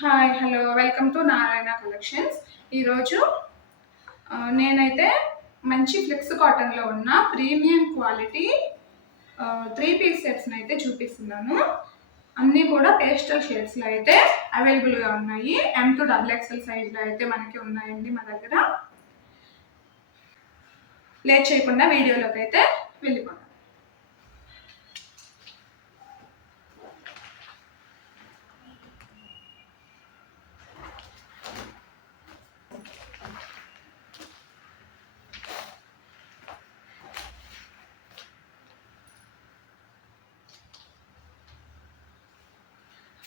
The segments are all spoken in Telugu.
Hi hello welcome to Narayana collections. ఈరోజు నేనైతే మంచి ఫ్లెక్స్ కాటన్లో ఉన్న ప్రీమియం క్వాలిటీ 3 పీస్ సెట్స్ని అయితే చూపిస్తున్నాను. అన్నీ కూడా పేస్టల్ షేడ్స్లో అయితే అవైలబుల్గా ఉన్నాయి. M to XXL సైజ్లో అయితే మనకి ఉన్నాయండి మా దగ్గర. లేట్ చేయకుండా వీడియోలోకి అయితే వెళ్ళిపోతాం.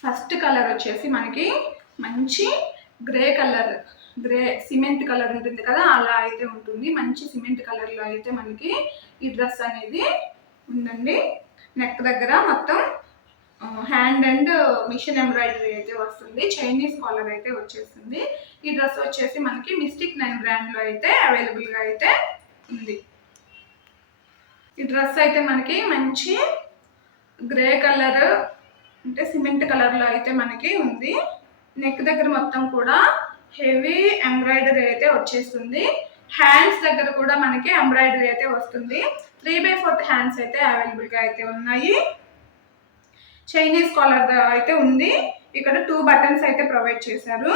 ఫస్ట్ కలర్ వచ్చేసి మనకి మంచి grey colour, grey cement colour ఉంటుంది కదా, అలా అయితే ఉంటుంది. మంచి సిమెంట్ కలర్లో అయితే మనకి ఈ డ్రెస్ అనేది ఉందండి. నెక్ దగ్గర మొత్తం హ్యాండ్ అండ్ మిషన్ ఎంబ్రాయిడరీ అయితే వస్తుంది. చైనీస్ కాలర్ అయితే వచ్చేస్తుంది. ఈ డ్రెస్ వచ్చేసి మనకి మిస్టిక్ 9 బ్రాండ్లో అయితే అవైలబుల్గా అయితే ఉంది. ఈ డ్రెస్ అయితే మనకి మంచి గ్రే కలర్ అంటే సిమెంట్ కలర్లో అయితే మనకి ఉంది. నెక్ దగ్గర మొత్తం కూడా హెవీ ఎంబ్రాయిడరీ అయితే వచ్చేస్తుంది. హ్యాండ్స్ దగ్గర కూడా మనకి ఎంబ్రాయిడరీ అయితే వస్తుంది. 3/4 హ్యాండ్స్ అయితే అవైలబుల్గా అయితే ఉన్నాయి. చైనీస్ కాలర్ అయితే ఉంది. ఇక్కడ 2 బటన్స్ అయితే ప్రొవైడ్ చేశారు.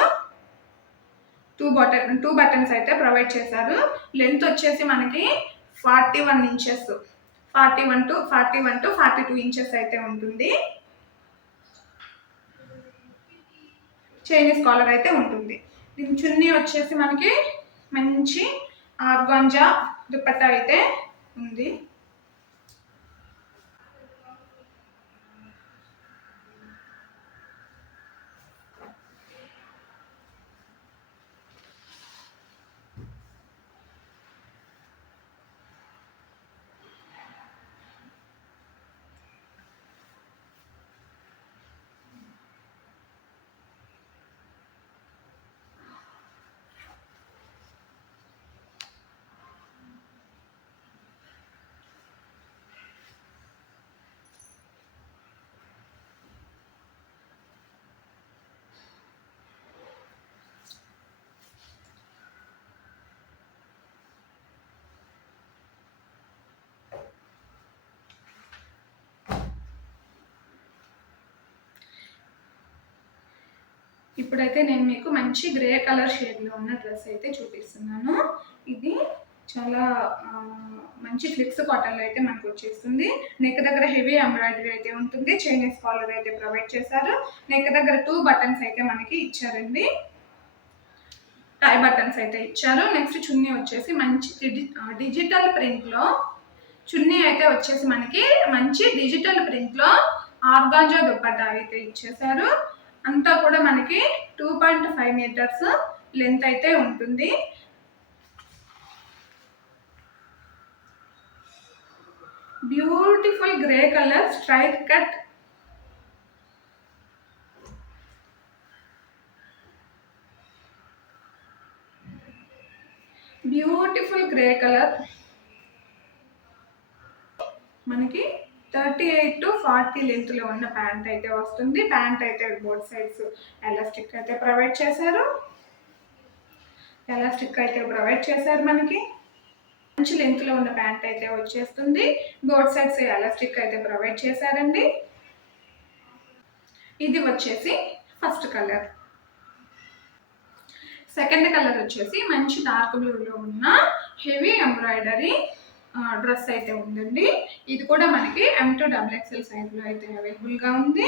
2 బటన్స్ అయితే ప్రొవైడ్ చేశారు. లెంత్ వచ్చేసి మనకి 41 ఇంచెస్, 41 to 42 ఇంచెస్ అయితే ఉంటుంది. చైనీస్ కాలర్ అయితే ఉంటుంది. దీని చున్నీ వచ్చేసి మనకి మంచి ఆర్గాంజా దుపట్టా అయితే ఉంది. ఇప్పుడైతే నేను మీకు మంచి గ్రే కలర్ షేడ్లో ఉన్న డ్రెస్ అయితే చూపిస్తున్నాను. ఇది చాలా మంచి ఫ్లిక్స్ కాటన్లో అయితే మనకు వచ్చేస్తుంది. నెక్ దగ్గర హెవీ ఎంబ్రాయిడరీ అయితే ఉంటుంది. చైనీస్ కాలర్ అయితే ప్రొవైడ్ చేశారు. నెక్ దగ్గర 2 బటన్స్ అయితే మనకి ఇచ్చారండి. టై బటన్స్ అయితే ఇచ్చారు. నెక్స్ట్ చున్నీ వచ్చేసి మంచి డిజిటల్ ప్రింట్లో చున్నీ అయితే వచ్చేసి మనకి మంచి డిజిటల్ ప్రింట్లో ఆర్గాంజా దుపట్టా అయితే ఇచ్చేసారు. అంతా కూడా మనకి 2.5 మీటర్స్ లెంత్ అయితే ఉంటుంది. Beautiful grey colour straight cut, beautiful grey colour మనకి 38 to 40 లెంత్లో ఉన్న ప్యాంట్ అయితే వస్తుంది. ప్యాంట్ అయితే బోత్ సైడ్స్ ఎలాస్టిక్ అయితే ప్రొవైడ్ చేశారు. మనకి మంచి లెంత్లో ఉన్న ప్యాంట్ అయితే వచ్చేస్తుంది. బోత్ సైడ్స్ ఎలాస్టిక్ అయితే ప్రొవైడ్ చేశారండి. ఇది వచ్చేసి ఫస్ట్ కలర్. సెకండ్ కలర్ వచ్చేసి మంచి డార్క్ బ్లూలో ఉన్న హెవీ ఎంబ్రాయిడరీ డ్రెస్ అయితే ఉందండి. ఇది కూడా మనకి M to XXL సైజ్లో అయితే అవైలబుల్గా ఉంది.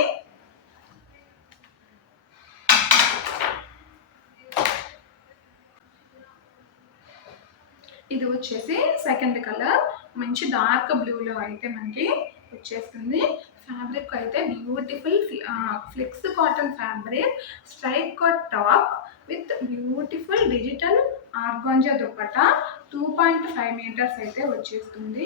ఇది వచ్చేసి సెకండ్ కలర్ మంచి డార్క్ బ్లూలో అయితే మనకి వచ్చేస్తుంది. ఫ్యాబ్రిక్ అయితే beautiful flex cotton fabric, straight cut top with beautiful digital organza dupatta 2.5 metres అయితే వచ్చేస్తుంది.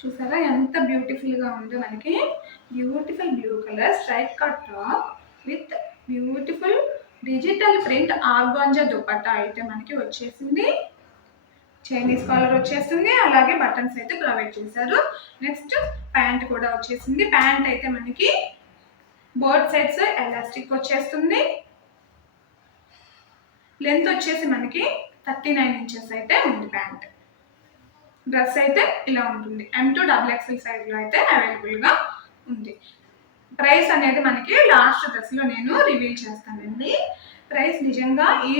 చూసారా ఎంత బ్యూటిఫుల్గా ఉందో మనకి. Beautiful blue colour straight cut top with beautiful digital print organza dupatta అయితే మనకి వచ్చేసింది. చైనీస్ కాలర్ వచ్చేస్తుంది, అలాగే బటన్స్ అయితే ప్రొవైడ్ చేశారు. నెక్స్ట్ ప్యాంట్ కూడా వచ్చేసింది. ప్యాంట్ అయితే మనకి బోత్ సైడ్స్ ఎలాస్టిక్ వచ్చేస్తుంది. లెంత్ వచ్చేసి మనకి 39 ఇంచెస్ అయితే ఉంది ప్యాంట్. డ్రెస్ అయితే ఇలా ఉంటుంది. M2 XXL సైజ్లో అయితే అవైలబుల్గా ఉంది. ప్రైస్ అనేది మనకి లాస్ట్ డ్రెస్లో నేను రివీల్ చేస్తానండి. ప్రైస్ నిజంగా ఈ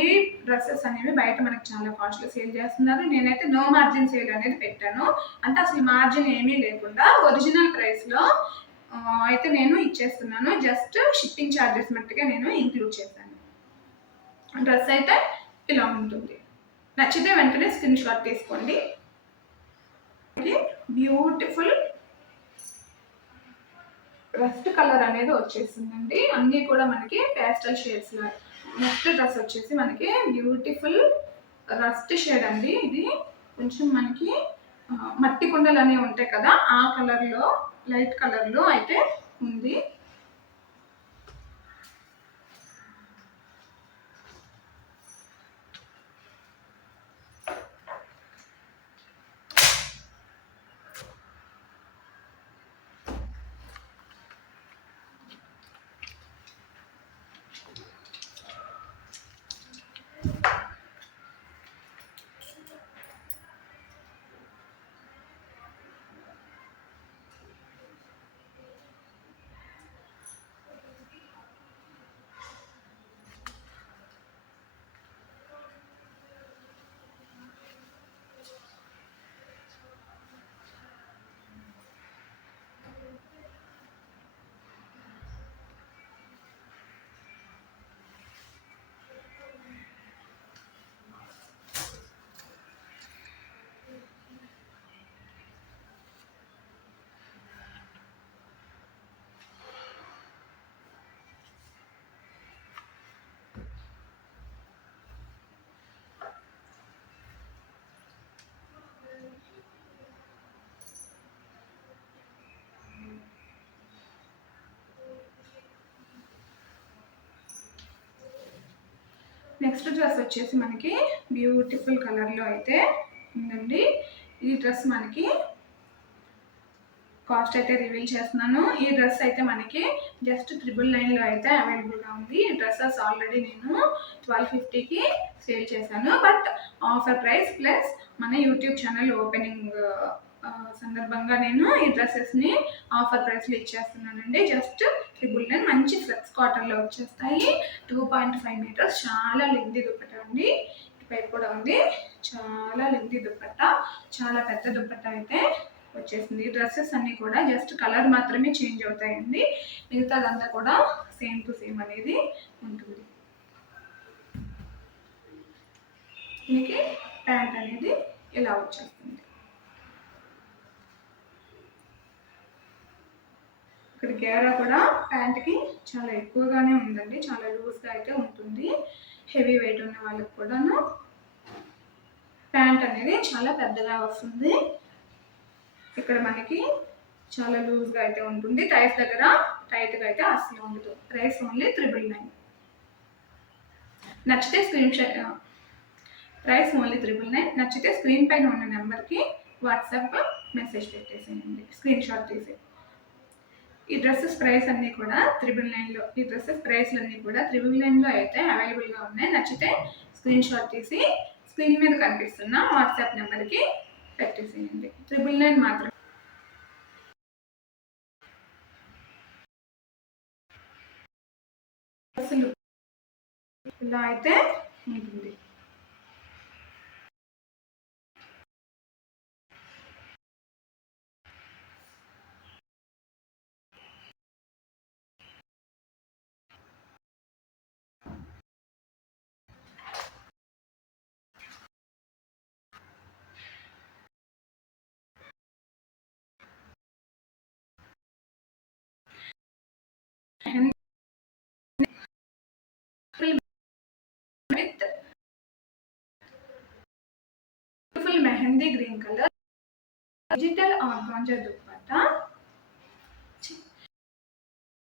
డ్రెస్సెస్ అనేవి బయట మనకి చాలా కాస్ట్లో సేల్ చేస్తున్నారు. నేనైతే నో మార్జిన్ సేల్ అనేది పెట్టాను. అంటే అసలు మార్జిన్ ఏమీ లేకుండా ఒరిజినల్ ప్రైస్లో అయితే నేను ఇచ్చేస్తున్నాను. జస్ట్ షిప్పింగ్ ఛార్జెస్ మట్టుగా నేను ఇంక్లూడ్ చేశాను. డ్రెస్ అయితే ఇలా ఉంటుంది. నచ్చితే వెంటనే స్క్రీన్ షాట్ తీసుకోండి. బ్యూటిఫుల్ రస్ట్ కలర్ అనేది వచ్చేసిందండి. అన్నీ కూడా మనకి పేస్టల్ షేడ్స్ లో. నెక్స్ట్ డ్రెస్ వచ్చేసి మనకి బ్యూటిఫుల్ రస్ట్ షేడ్ అండి. ఇది కొంచెం మనకి మట్టి కుండలు అనేవి ఉంటాయి కదా, ఆ కలర్లో లైట్ కలర్లో అయితే ఉంది. నెక్స్ట్ డ్రెస్ వచ్చేసి మనకి బ్యూటిఫుల్ కలర్లో అయితే ఉందండి. ఈ డ్రెస్ మనకి కాస్ట్ అయితే రివీల్ చేస్తున్నాను. ఈ డ్రెస్ అయితే మనకి జస్ట్ 999లో అయితే అవైలబుల్గా ఉంది. ఈ డ్రెస్సెస్ ఆల్రెడీ నేను 1250కి సేల్ చేశాను. బట్ ఆఫర్ ప్రైస్ ప్లస్ మన యూట్యూబ్ ఛానల్ ఓపెనింగ్ సందర్భంగా నేను ఈ డ్రెస్సెస్ని ఆఫర్ ప్రైస్లో ఇచ్చేస్తున్నానండి. జస్ట్ 999. మంచి ఫ్లెక్స్ కాటన్లో వచ్చేస్తాయి. 2.5 మీటర్స్ చాలా లెంతీ దుప్పట్టా అండి. పైపు కూడా ఉంది. చాలా లెంతీ దుప్పట్టా, చాలా పెద్ద దుప్పట్టా అయితే వచ్చేసింది. ఈ డ్రెస్సెస్ అన్నీ కూడా జస్ట్ కలర్ మాత్రమే చేంజ్ అవుతాయండి. మిగతాదంతా కూడా సేమ్ టు సేమ్ అనేది ఉంటుంది. మీకు ప్యాంట్ అనేది ఇలా వచ్చేస్తుంది. ఇక్కడ గేరా కూడా ప్యాంట్కి చాలా ఎక్కువగానే ఉందండి. చాలా లూజ్గా అయితే ఉంటుంది. హెవీ వెయిట్ ఉన్న వాళ్ళకి కూడాను ప్యాంట్ అనేది చాలా పెద్దగా వస్తుంది. ఇక్కడ మనకి చాలా లూజ్గా అయితే ఉంటుంది. థైస్ దగ్గర టైట్గా అయితే అస్సలు ఉండదు. Price only 999. నచ్చితే ప్రైస్ ఓన్లీ 999. నచ్చితే స్క్రీన్ పైన ఉన్న నెంబర్కి వాట్సాప్ మెసేజ్ పెట్టేసేయండి, స్క్రీన్ షాట్ తీసి. ఈ డ్రెస్సెస్ ప్రైస్ అన్నీ కూడా 999లో, ఈ డ్రెస్సెస్ ప్రైస్లు అన్నీ కూడా 999లో అయితే అవైలబుల్గా ఉన్నాయి. నచ్చితే స్క్రీన్ షాట్ తీసి స్క్రీన్ మీద కనిపిస్తున్న వాట్సాప్ నెంబర్కి పెట్టేసేయండి. 999 మాత్రం. ఇలా అయితే ఉంటుంది. Beautiful mehndi green colour digital organza dupatta,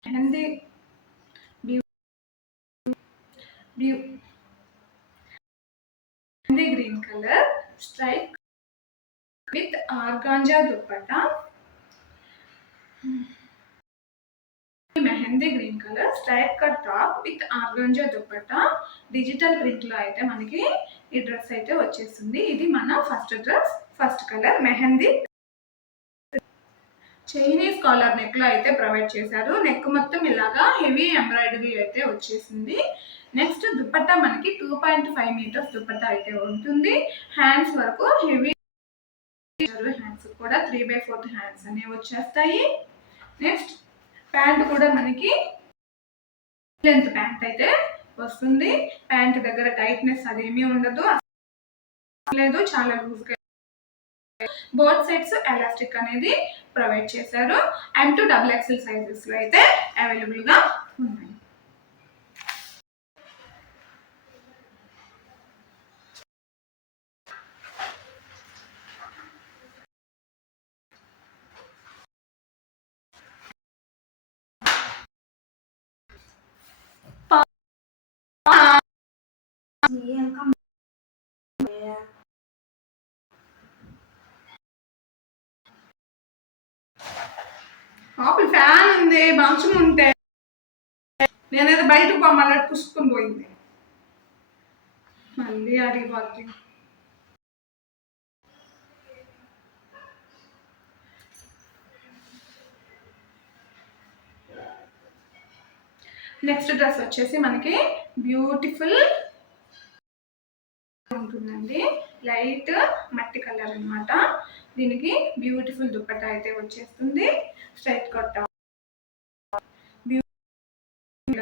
mehndi green colour stripe with organza dupatta, mehndi green colour stripe cut top with organza dupatta digital print లో అయితే మనకి ఈ డ్రెస్ అయితే వచ్చేస్తుంది. ఇది మన first dress, first colour mehndi. Chinese collar neck లో అయితే ప్రొవైడ్ చేశారు. నెక్ మొత్తం ఇలాగా హెవీ ఎంబ్రాయిడరీ అయితే వచ్చేసింది. నెక్స్ట్ దుపట్టా మనకి 2.5 మీటర్స్ దుపట్టా అయితే ఉంటుంది. హ్యాండ్స్ వరకు హెవీ, హ్యాండ్స్ కూడా 3/4 హ్యాండ్స్ అనేవి వచ్చేస్తాయి. నెక్స్ట్ ప్యాంట్ కూడా మనకి లెంత్ ప్యాంట్ అయితే వస్తుంది. ప్యాంట్ దగ్గర టైట్నెస్ అదేమీ ఉండదు లేదు, చాలా లూజ్గా. బోత్ సైడ్స్ ఎలాస్టిక్ అనేది ప్రొవైడ్ చేశారు. M to XXL సైజెస్ లో అయితే అవైలబుల్ గా ఉన్నాయి. లోపల ఫ్యాన్ ఉంది, మంచం ఉంటే నేనేదో బయటకు పోమని పుసుకుని పోయింది. మళ్ళీ అడిగిపోద్ది. నెక్స్ట్ డ్రెస్ వచ్చేసి మనకి బ్యూటిఫుల్ ఉంటుందండి, లైట్ మట్టి కలర్ అనమాట. దీనికి బ్యూటిఫుల్ దుపట్టా అయితే వచ్చేస్తుంది. స్ట్రైట్ కట్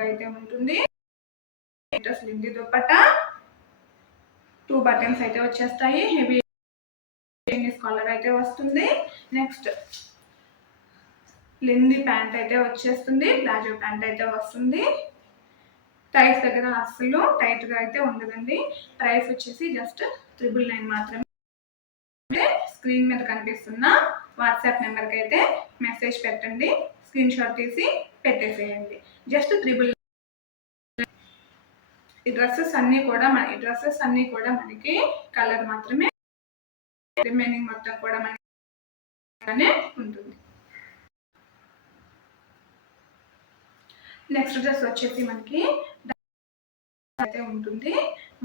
అయితే ఉంటుంది. లిండి దుపట్టా, 2 బటన్స్ అయితే వచ్చేస్తాయి. హెవీ కాలర్ అయితే వస్తుంది. నెక్స్ట్ లిండి ప్యాంట్ అయితే వచ్చేస్తుంది. ప్లాజో ప్యాంట్ అయితే వస్తుంది. టైట్స్ దగ్గర అస్సలు టైట్ గా అయితే ఉండదండి. ప్రైస్ వచ్చేసి జస్ట్ 999 మాత్రమే. స్క్రీన్ మీద కనిపిస్తున్న వాట్సాప్ నెంబర్కి అయితే మెసేజ్ పెట్టండి, స్క్రీన్ షాట్ తీసి పెట్టేసేయండి. జస్ట్ 999. ఈ డ్రెస్సెస్ అన్నీ కూడా మనకి కలర్ మాత్రమే, రిమైనింగ్ మొత్తం కూడా మనకి ఉంటుంది. నెక్స్ట్ డ్రెస్ వచ్చేసి మనకి అయితే ఉంటుంది.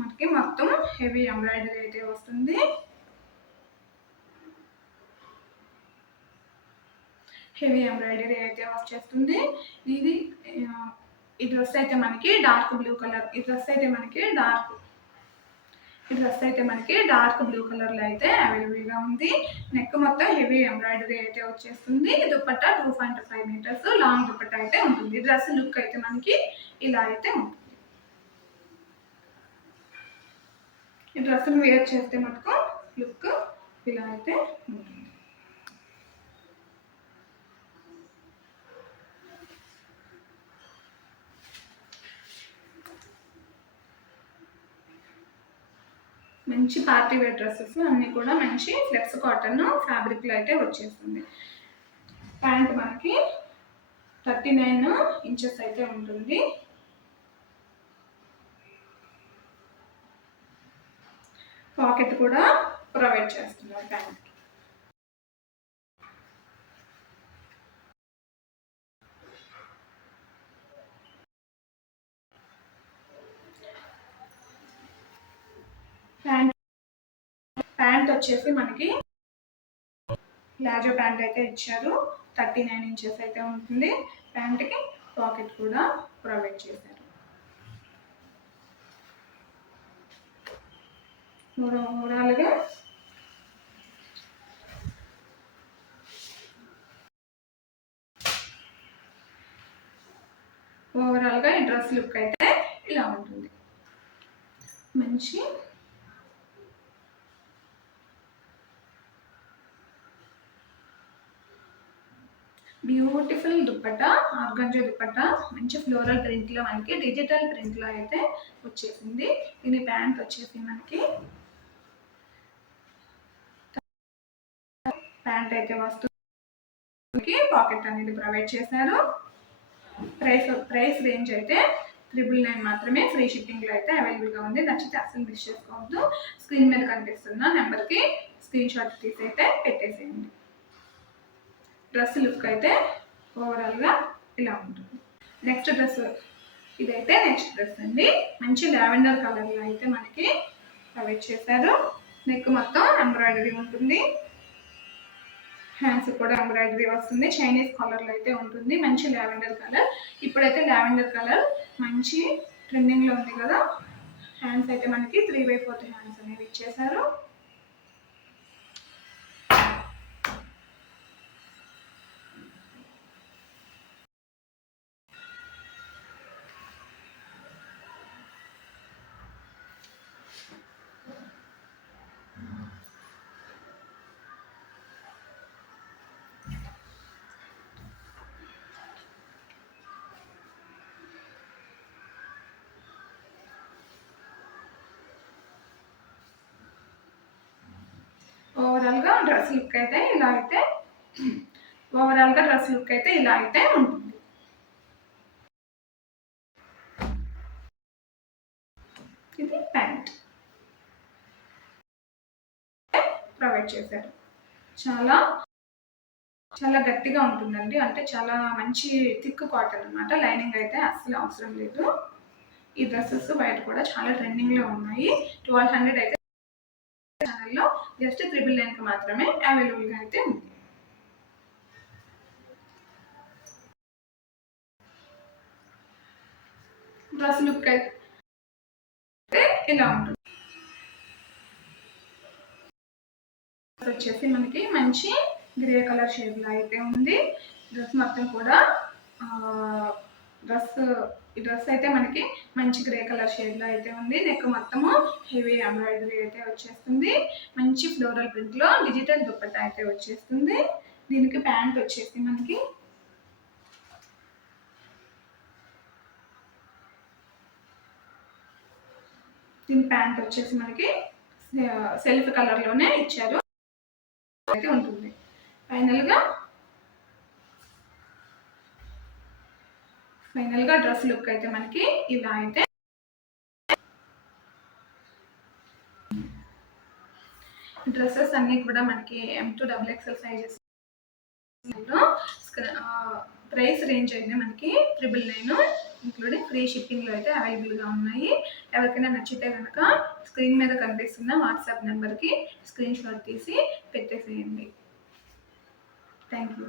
మనకి మొత్తం హెవీ ఎంబ్రాయిడరీ అయితే వస్తుంది. హెవీ ఎంబ్రాయిడరీ అయితే వచ్చేస్తుంది. ఈ డ్రెస్ అయితే మనకి డార్క్ బ్లూ కలర్. ఈ డ్రెస్ అయితే మనకి డార్క్ బ్లూ కలర్ లో అయితే అవైలబుల్ గా ఉంది. నెక్ మొత్తం హెవీ ఎంబ్రాయిడరీ అయితే వచ్చేస్తుంది. దుపట్టా 2.5 మీటర్స్ లాంగ్ దుపట్టా అయితే ఉంటుంది. డ్రెస్ లుక్ అయితే మనకి ఇలా అయితే ఉంటుంది. ఈ డ్రెస్సును వేర్ చేస్తే మటుకు లుక్ ఇలా అయితే ఉంటుంది. మంచి పార్టీ వేర్ డ్రెస్సెస్ అన్నీ కూడా మంచి ఫ్లెక్స్ కాటన్ ఫ్యాబ్రిక్లో అయితే వచ్చేస్తుంది. ప్యాంట్ మనకి 39 ఇంచెస్ అయితే ఉంటుంది. పాకెట్ కూడా ప్రొవైడ్ చేస్తున్నారు ప్యాంట్కి. ప్యాంట్ వచ్చేసి మనకి ప్లాజో ప్యాంట్ అయితే ఇచ్చారు. 39 ఇంచెస్ అయితే ఉంటుంది. ప్యాంట్కి పాకెట్ కూడా ప్రొవైడ్ చేశారు. ఓవరాల్గా ఈ డ్రెస్ లుక్ అయితే ఇలా ఉంటుంది. మంచి బ్యూటిఫుల్ దుపట్టా, ఆర్గాంజా దుపట్టా, మంచి ఫ్లోరల్ ప్రింట్లో మనకి డిజిటల్ ప్రింట్లో అయితే వచ్చేసింది. దీని ప్యాంట్ వచ్చేసి మనకి ప్యాంట్ అయితే వస్తుంది, పాకెట్ అనేది ప్రొవైడ్ చేశారు. ప్రైస్ రేంజ్ అయితే 999 మాత్రమే. ఫ్రీ షిప్పింగ్లో అయితే అవైలబుల్గా ఉంది. నచ్చితే అస్సలు మిస్ చేసుకోవద్దు. స్క్రీన్ మీద కనిపిస్తున్న నెంబర్కి స్క్రీన్ షాట్ తీసి అయితే పెట్టేసేయండి. డ్రెస్ లుక్ అయితే ఓవరాల్గా ఇలా ఉంటుంది. నెక్స్ట్ డ్రెస్ ఇదైతే నెక్స్ట్ డ్రెస్ అండి. మంచి లావెండర్ కలర్లో అయితే మనకి ప్రొవైడ్ చేశారు. నెక్ మొత్తం ఎంబ్రాయిడరీ ఉంటుంది, హ్యాండ్స్ కూడా ఎంబ్రాయిడరీ వస్తుంది. చైనీస్ కలర్లో అయితే ఉంటుంది. మంచి లావెండర్ కలర్. ఇప్పుడైతే లావెండర్ కలర్ మంచి ట్రెండింగ్లో ఉంది కదా. హ్యాండ్స్ అయితే మనకి 3/4 హ్యాండ్స్ అనేవి ఇచ్చేసారు. ఓవరాల్గా డ్రెస్ లుక్ అయితే ఇలా ఉంటుంది. ఇది ప్యాంట్ ప్రొవైడ్ చేశారు. చాలా చాలా గట్టిగా ఉంటుందండి. అంటే చాలా మంచి థిక్ కాటన్ అనమాట. లైనింగ్ అయితే అస్సలు అవసరం లేదు. ఈ డ్రెస్సెస్ బయట కూడా చాలా ట్రెండింగ్లో ఉన్నాయి. 1200 అయితే ఛానల్లో జస్ట్ 999కి మాత్రమే అవైలబుల్గా అయితే ఉంది. డ్రెస్ లుక్ అయితే ఇలా ఉంటుంది. వచ్చేసి మనకి మంచి గ్రే కలర్ షేడ్లో అయితే ఉంది. డ్రెస్ మొత్తం కూడా ఈ డ్రెస్ అయితే మనకి మంచి గ్రే కలర్ షేడ్లో అయితే ఉంది. నెక్ మొత్తము హెవీ ఎంబ్రాయిడరీ అయితే వచ్చేస్తుంది. మంచి ఫ్లోరల్ ప్రింట్లో డిజిటల్ దుపట్టా అయితే వచ్చేస్తుంది. దీనికి ప్యాంట్ వచ్చేసి మనకి సెల్ఫ్ కలర్లోనే ఇచ్చారు అయితే ఉంటుంది. ఫైనల్గా డ్రెస్ లుక్ అయితే మనకి ఇలా అయితే. డ్రెస్సెస్ అన్నీ కూడా మనకి M2 XXL sizes. Price range అయితే మనకి 999 ఇంక్లూడింగ్ ఫ్రీ షిప్పింగ్లో అయితే అవైలబుల్గా ఉన్నాయి. ఎవరికైనా నచ్చితే కనుక స్క్రీన్ మీద కనిపిస్తున్న వాట్సాప్ నెంబర్కి స్క్రీన్ షాట్ తీసి పెట్టేసేయండి. Thank you.